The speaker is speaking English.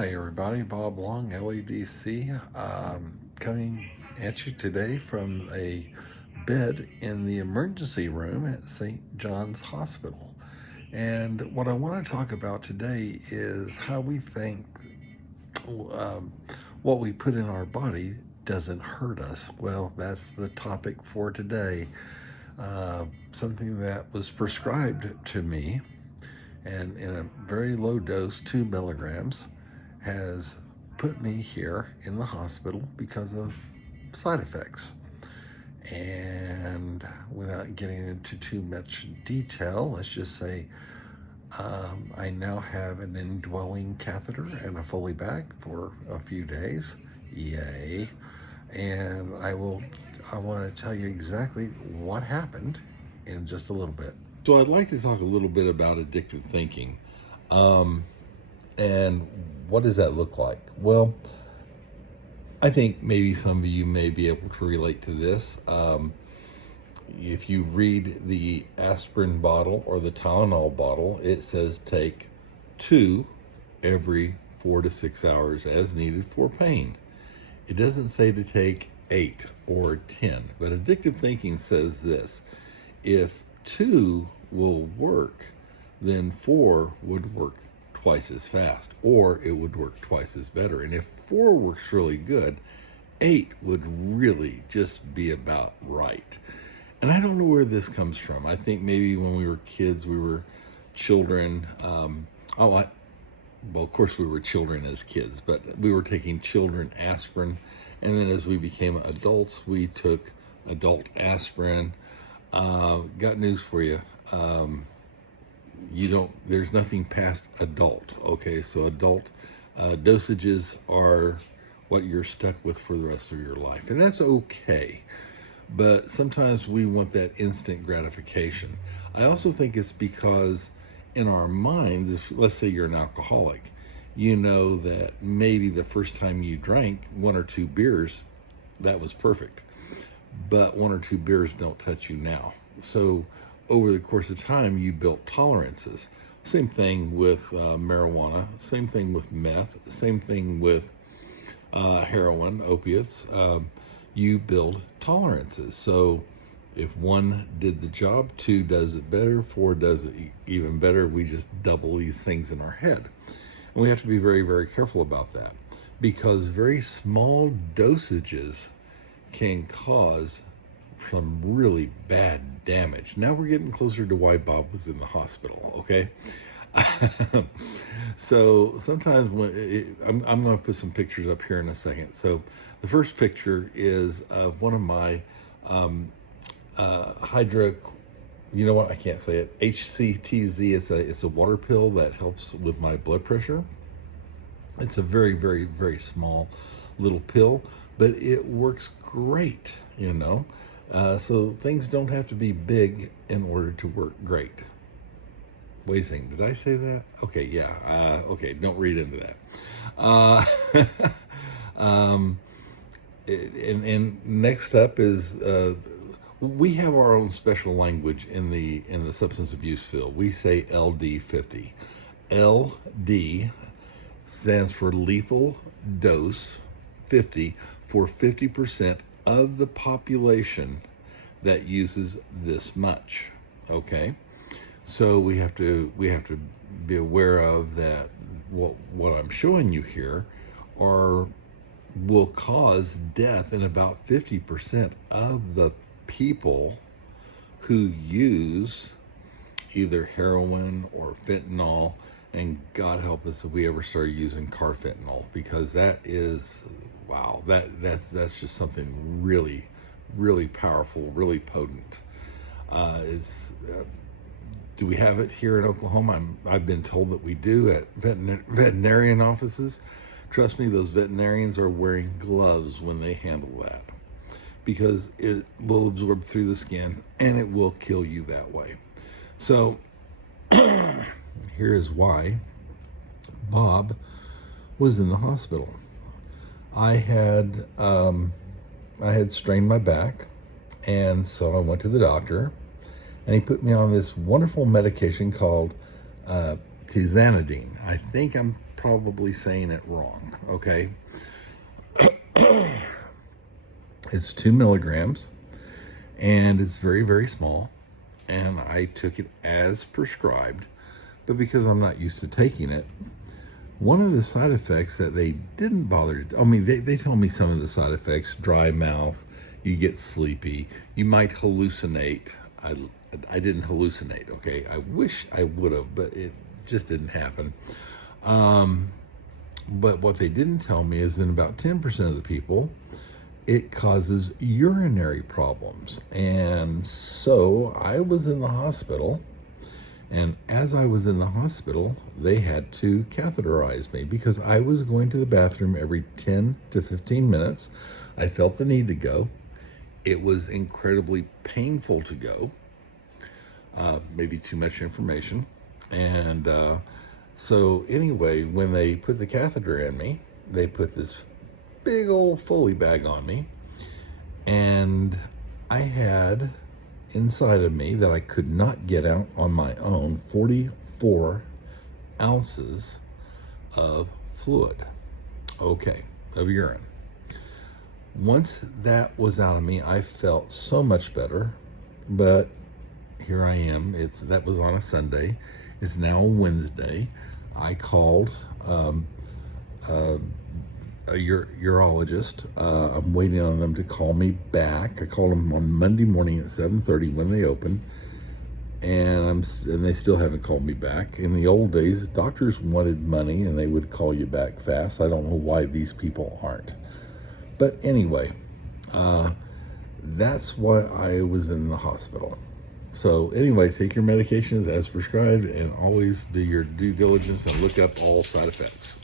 Hi everybody, Bob Long, LADC, coming at you today from a bed in the emergency room at St. John's Hospital. And what I want to talk about today is how we think um, what we put in our body doesn't hurt us. Well, that's the topic for today. Something that was prescribed to me and in a very low dose, 2 milligrams, has put me here in the hospital because of side effects. And without getting into too much detail, let's just say I now have an indwelling catheter and a Foley bag for a few days. Yay. And I want to tell you exactly what happened in just a little bit. So I'd like to talk a little bit about addictive thinking. And what does that look like? Well, I think maybe some of you may be able to relate to this. If you read the aspirin bottle or the Tylenol bottle, it says take 2 every 4 to 6 hours as needed for pain. It doesn't say to take 8 or 10, but addictive thinking says this: if 2 will work, then 4 would work twice as fast, or it would work twice as better. And if 4 works really good, 8 would really just be about right. And I don't know where this comes from. I think maybe when we were kids, we were children. Well, of course we were children as kids, but we were taking children aspirin. And then as we became adults, we took adult aspirin. Got news for you. There's nothing past adult. Okay, so adult dosages are what you're stuck with for the rest of your life, and that's okay. But sometimes we want that instant gratification. I also think it's because in our minds, if let's say you're an alcoholic, you know that maybe the first time you drank 1 or 2 beers, that was perfect. But 1 or 2 beers don't touch you now. So over the course of time, you built tolerances. Same thing with marijuana, same thing with meth, same thing with heroin, opiates. You build tolerances. So if 1 did the job, 2 does it better, 4 does it even better. We just double these things in our head. And we have to be very, very careful about that, because very small dosages can cause some really bad damage. Now we're getting closer to why Bob was in the hospital, okay? So sometimes I'm going to put some pictures up here in a second. So the first picture is of one of my you know what, I can't say it, HCTZ. It's a water pill that helps with my blood pressure. It's a very, very, very small little pill, but it works great, you know. So things don't have to be big in order to work great. Wait a second, did I say that? Okay, yeah. Okay, don't read into that. And next up is we have our own special language in the substance abuse field. We say LD50. LD stands for lethal dose 50 for 50% of the population that uses this much. Okay, so we have to be aware of that. What I'm showing you here will cause death in about 50% of the people who use either heroin or fentanyl. And God help us if we ever start using carfentanil, because that is, wow, that's just something really, really powerful, really potent. Do we have it here in Oklahoma? I've been told that we do at veterinarian offices. Trust me, those veterinarians are wearing gloves when they handle that, because it will absorb through the skin and it will kill you that way. So here is why Bob was in the hospital. I had strained my back, and so I went to the doctor, and he put me on this wonderful medication called tizanidine. I think I'm probably saying it wrong, okay? It's 2 milligrams, and it's very, very small, and I took it as prescribed, but because I'm not used to taking it, one of the side effects that they didn't bother to, I mean, they told me some of the side effects: dry mouth, you get sleepy, you might hallucinate. I didn't hallucinate, okay? I wish I would have, but it just didn't happen. But what they didn't tell me is in about 10% of the people, it causes urinary problems. And so I was in the hospital, and as I was in the hospital, they had to catheterize me because I was going to the bathroom every 10 to 15 minutes. I felt the need to go. It was incredibly painful to go. Maybe too much information. And so anyway, when they put the catheter in me, they put this big old Foley bag on me, and I had inside of me that I could not get out on my own 44 ounces of fluid, okay, of urine. Once that was out of me, I felt so much better, but here I am. That was on a Sunday. It's now a Wednesday. I called a urologist. I'm waiting on them to call me back. I called them on Monday morning at 7:30 when they open, and they still haven't called me back. In the old days, doctors wanted money and they would call you back fast. I don't know why these people aren't. But anyway, that's why I was in the hospital. So anyway, take your medications as prescribed, and always do your due diligence and look up all side effects.